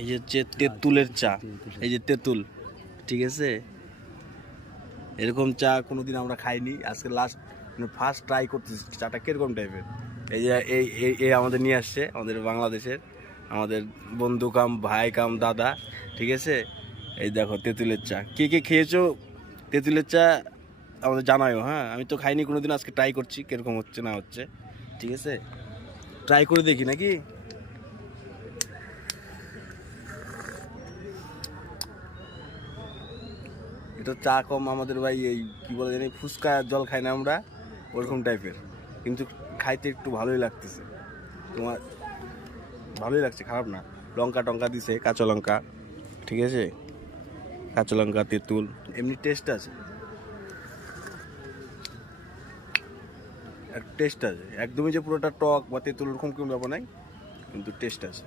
এই যে হচ্ছে তেঁতুলের চা, এই যে তেঁতুল, ঠিক আছে। এরকম চা কোনোদিন আমরা খাইনি, আজকে লাস্ট মানে ফার্স্ট ট্রাই করতেছি চাটা কীরকম টাইপের। এই যে এই আমাদের নিয়ে আসছে আমাদের বাংলাদেশের আমাদের বন্ধু কাম ভাই কাম দাদা, ঠিক আছে। এই দেখো তেঁতুলের চা, কে কে খেয়েছো তেঁতুলের চা আমাদের জানায়ও। হ্যাঁ, আমি তো খাইনি কোনোদিন, আজকে ট্রাই করছি কীরকম হচ্ছে না হচ্ছে, ঠিক আছে। ট্রাই করে দেখি নাকি। এটা চা কম আমাদের ভাই, এই কি বলে জানি ফুচকা জল খাই না আমরা, ওরকম টাইপের, কিন্তু খাইতে একটু ভালোই লাগতেছে। তোমার ভালোই লাগছে, খারাপ না। লঙ্কা টঙ্কা দিছে, কাঁচা লঙ্কা, ঠিক আছে, কাঁচা লঙ্কা তেঁতুল, এমনি টেস্ট আছে, টেস্ট আছে একদমই যে পুরোটা টক বা তেঁতুল ওরকম কোনো ব্যাপার নাই, কিন্তু টেস্ট আছে।